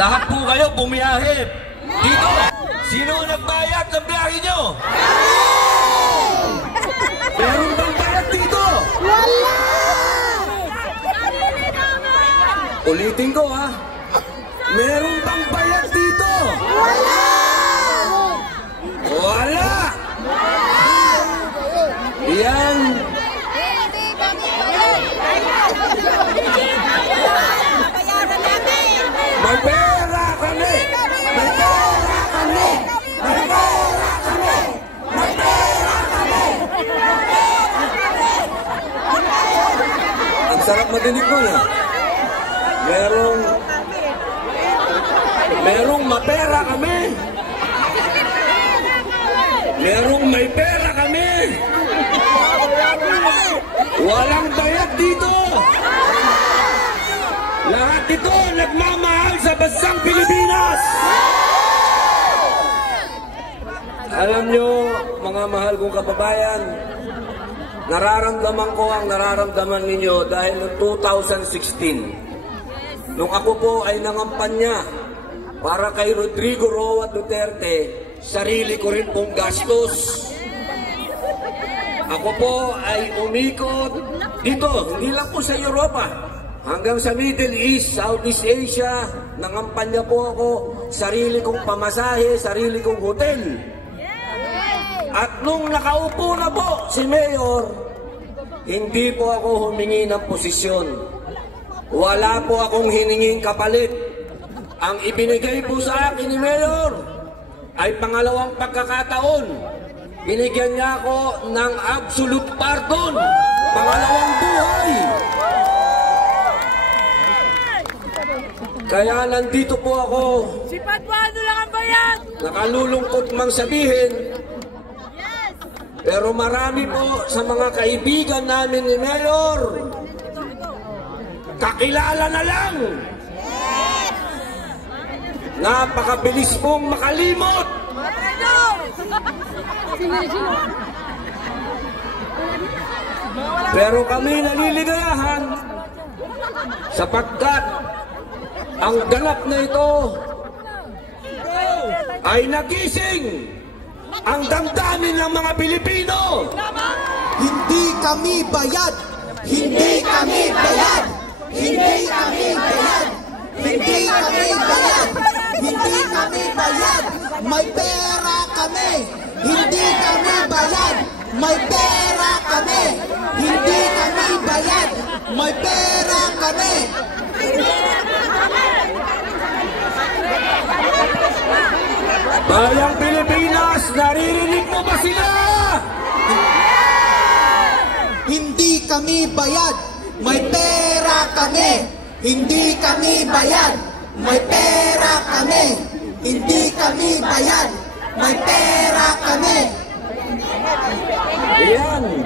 Lahat po kayo bumiyahe. Dito, sino nagbayad ng biyahe nyo? Meron bang bayad dito? Wala! Ulitin ko ha. Meron bang bayad dito? Wala! Wala! Yan. May pera kami! May pera kami! May pera kami! May pera kami! Ang sarap madinig mo na. Merong mapera kami. Merong may pera kami. Walang bayad dito. Lahat ito nagmamahal sa bansang Pilipinas. Alam nyo, mga mahal kong kababayan, nararamdaman ko ang nararamdaman ninyo dahil noong 2016, nung ako po ay nangampanya para kay Rodrigo Roa Duterte, sarili ko rin pong gastos. Ako po ay umikot dito, hindi lang po sa Europa, hanggang sa Middle East, Southeast Asia. Nangampanya po ako, sarili kong pamasahe, sarili kong hotel. At nung nakaupo na po si Mayor, hindi po ako humingi ng posisyon. Wala po akong hininging kapalit. Ang ibinigay po sa akin ni Mayor ay pangalawang pagkakataon. Binigyan niya ako ng absolute pardon. Pangalawang buhay. Kaya nandito po ako. Si Paduano lang ang bayan! Nakalulungkot mang sabihin. Pero marami po sa mga kaibigan namin ni Mayor, kakilala na lang. Napakabilis pong makalimot. Pero kami naliligayahan sapagkat ang ganap na ito ay nagising ang damdamin ng mga Pilipino. Hindi kami bayad! Hindi kami bayad! Hindi kami bayad! Hindi kami bayad! Hindi kami bayad! May pera kami! Hindi kami bayad! May pera kami! Hindi kami bayad! May pera kami! Bayang Pilipinas, naririnig mo ba sila? Hindi kami bayad! May pera kami! Hindi kami bayad! May pera kami! Hindi kami bayad! May pera kami! Yan.